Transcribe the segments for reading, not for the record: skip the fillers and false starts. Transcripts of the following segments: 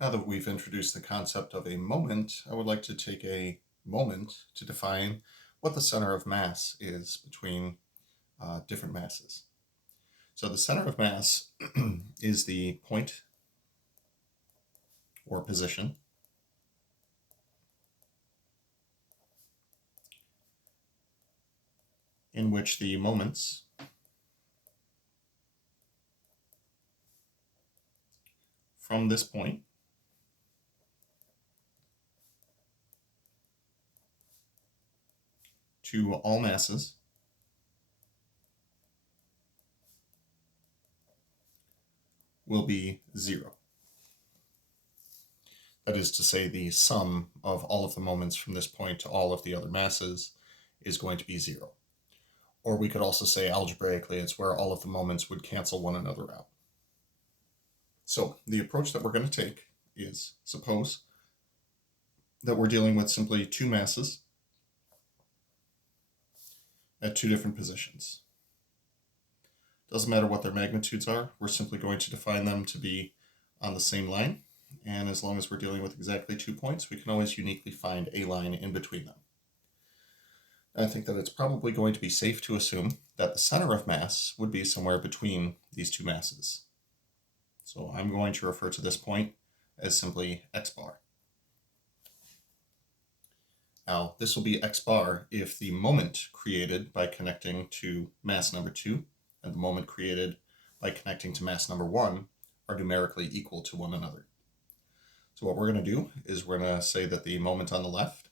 Now that we've introduced the concept of a moment, I would like to take a moment to define what the center of mass is between different masses. So the center of mass is the point or position in which the moments from this point to all masses will be 0. That is to say, the sum of all of the moments from this point to all of the other masses is going to be 0. Or we could also say algebraically, it's where all of the moments would cancel one another out. So the approach that we're going to take is, suppose that we're dealing with simply two masses at two different positions. Doesn't matter what their magnitudes are, we're simply going to define them to be on the same line, and as long as we're dealing with exactly 2 points, we can always uniquely find a line in between them. I think that it's probably going to be safe to assume that the center of mass would be somewhere between these two masses. So I'm going to refer to this point as simply x bar. Now, this will be x bar if the moment created by connecting to mass number 2 and the moment created by connecting to mass number 1 are numerically equal to one another. So what we're going to do is we're going to say that the moment on the left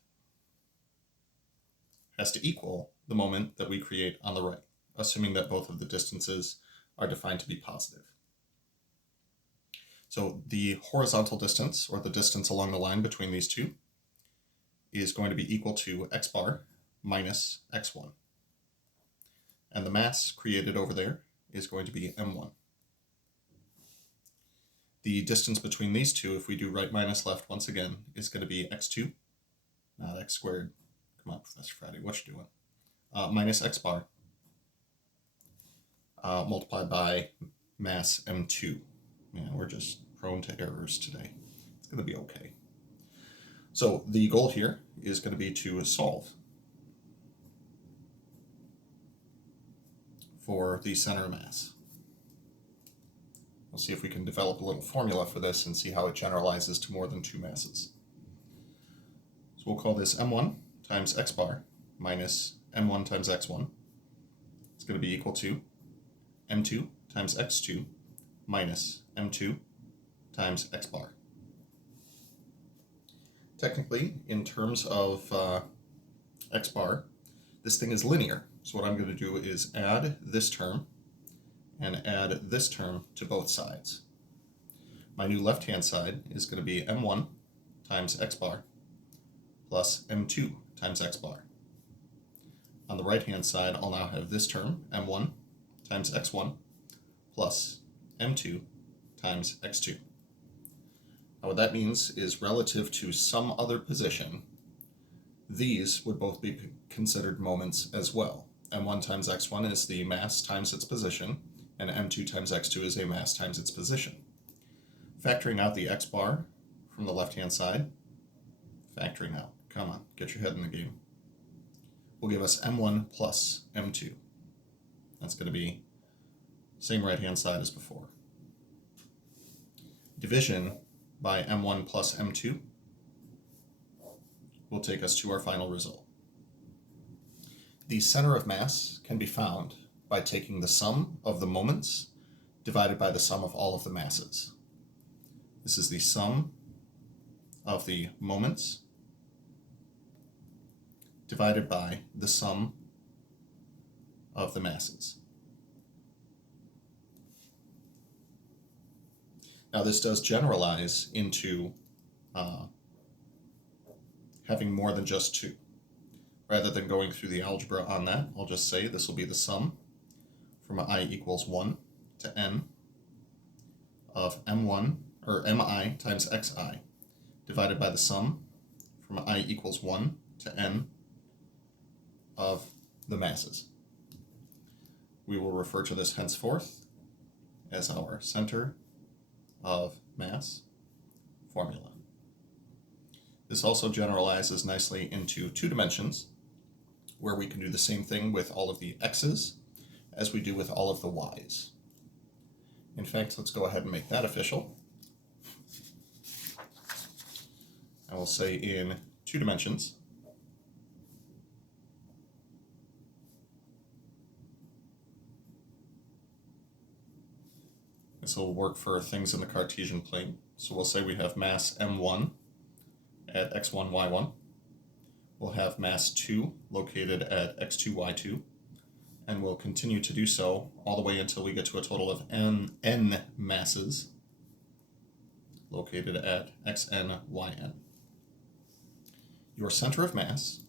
has to equal the moment that we create on the right, assuming that both of the distances are defined to be positive. So the horizontal distance, or the distance along the line between these two, is going to be equal to x bar minus x1. And the mass created over there is going to be m1. The distance between these two, if we do right minus left once again, is going to be x2, not x squared. Come on, Professor Friday, what you doing? Minus x bar multiplied by mass m2. Yeah, we're just prone to errors today. It's going to be okay. So the goal here is going to be to solve for the center of mass. We'll see if we can develop a little formula for this and see how it generalizes to more than two masses. So we'll call this m1 times x bar minus m1 times x1. It's going to be equal to m2 times x2 minus m2 times x bar. Technically, in terms of x bar, this thing is linear. So what I'm going to do is add this term and add this term to both sides. My new left-hand side is going to be m1 times x bar plus m2 times x bar. On the right-hand side, I'll now have this term, m1 times x1 plus m2 times x2. Now what that means is relative to some other position, these would both be considered moments as well. m1 times x1 is the mass times its position, and m2 times x2 is a mass times its position. Factoring out the x bar from the left-hand side, factoring out, come on, get your head in the game, will give us m1 plus m2. That's going to be same right-hand side as before. Division by m1 plus m2 will take us to our final result. The center of mass can be found by taking the sum of the moments divided by the sum of all of the masses. This is the sum of the moments divided by the sum of the masses. Now this does generalize into having more than just two. Rather than going through the algebra on that, I'll just say this will be the sum from I equals 1 to n of m1, or mi times xi, divided by the sum from I equals 1 to n of the masses. We will refer to this henceforth as our center of mass formula. This also generalizes nicely into 2 dimensions, where we can do the same thing with all of the x's as we do with all of the y's. In fact, let's go ahead and make that official. I will say in 2 dimensions, this will work for things in the Cartesian plane. So we'll say we have mass m1 at x1, y1. We'll have mass 2 located at x2, y2. And we'll continue to do so all the way until we get to a total of n masses located at xn, yn. Your center of mass,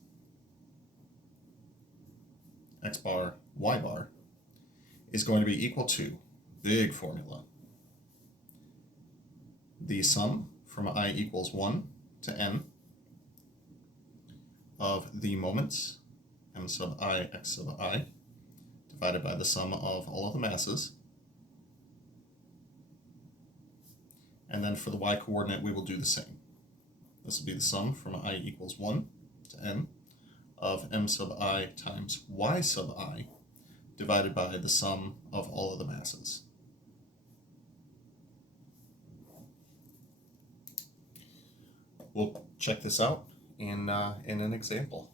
x bar, y bar, is going to be equal to, big formula, the sum from I equals 1 to n of the moments, m sub I, x sub I, divided by the sum of all of the masses. And then for the y coordinate, we will do the same. This will be the sum from I equals 1 to n of m sub I times y sub I, divided by the sum of all of the masses. We'll check this out in an example.